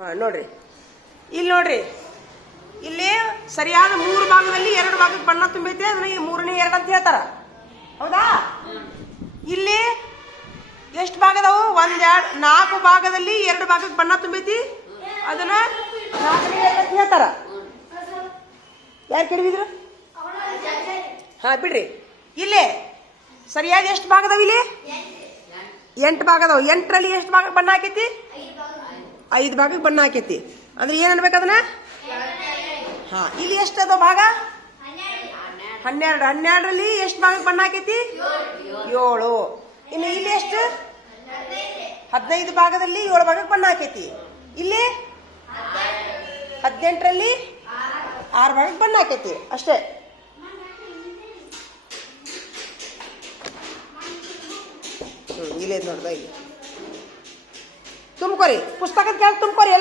ಹಾಂ, ನೋಡ್ರಿ. ಇಲ್ಲಿ ನೋಡ್ರಿ. ಇಲ್ಲಿ ಸರಿಯಾದ ಮೂರು ಭಾಗದಲ್ಲಿ ಎರಡು ಭಾಗಕ್ಕೆ ಬಣ್ಣ ತುಂಬೈತೆ ಅದನ್ನ ಈ ಮೂರನೇ ಎರಡು ಅಂತ ಹೇಳ್ತಾರ. ಹೌದಾ? ಇಲ್ಲಿ ಎಷ್ಟು ಭಾಗದವು? ಅದಾವು ಒಂದ್ ಎರಡು, ನಾಲ್ಕು ಭಾಗದಲ್ಲಿ ಎರಡು ಭಾಗಕ್ಕೆ ಬಣ್ಣ ತುಂಬೈತಿ? ಅದನ್ನ ನಾಲ್ಕನೇ ಎರಡು ಅಂತ ಹೇಳ್ತಾರ. ಯಾರು ಕೇಳಿದ್ರು? ಹಾ, ಬಿಡ್ರಿ. ಇಲ್ಲಿ ಸರಿಯಾಗಿ ಎಷ್ಟು ಭಾಗ ಅದಾವ ಇಲ್ಲಿ? ಎಂಟು ಭಾಗದವು. ಎಂಟರಲ್ಲಿ ಎಷ್ಟು ಭಾಗ ಬಣ್ಣ ಹಾಕೈತಿ? ಐದು ಭಾಗಕ್ಕೆ ಬಣ್ಣ ಹಾಕೈತಿ. ಅಂದ್ರೆ ಏನ್ ಅನ್ಬೇಕು ಅದನ್ನ? ಹಾ, ಇಲ್ಲಿ ಎಷ್ಟು ಭಾಗ? ಹನ್ನೆರಡು. ಹನ್ನೆರಡರಲ್ಲಿ ಎಷ್ಟು ಭಾಗಕ್ಕೆ ಬಣ್ಣ ಹಾಕೈತಿ? ಏಳು. ಇನ್ನು ಇಲ್ಲಿ ಎಷ್ಟು? ಹದಿನೈದು ಭಾಗದಲ್ಲಿ ಏಳು ಭಾಗಕ್ಕೆ ಬಣ್ಣ ಹಾಕೈತಿ. ಇಲ್ಲಿ? ಹದಿನೆಂಟರಲ್ಲಿ ಆರು ಭಾಗಕ್ಕೆ ಬಣ್ಣ ಹಾಕೈತಿ. ಅಷ್ಟೇ. ಇಲ್ಲೇ ನೋಡ್ದ, ಇಲ್ಲಿ. తుమ్కొరి పుస్తకం తుమ్కొరి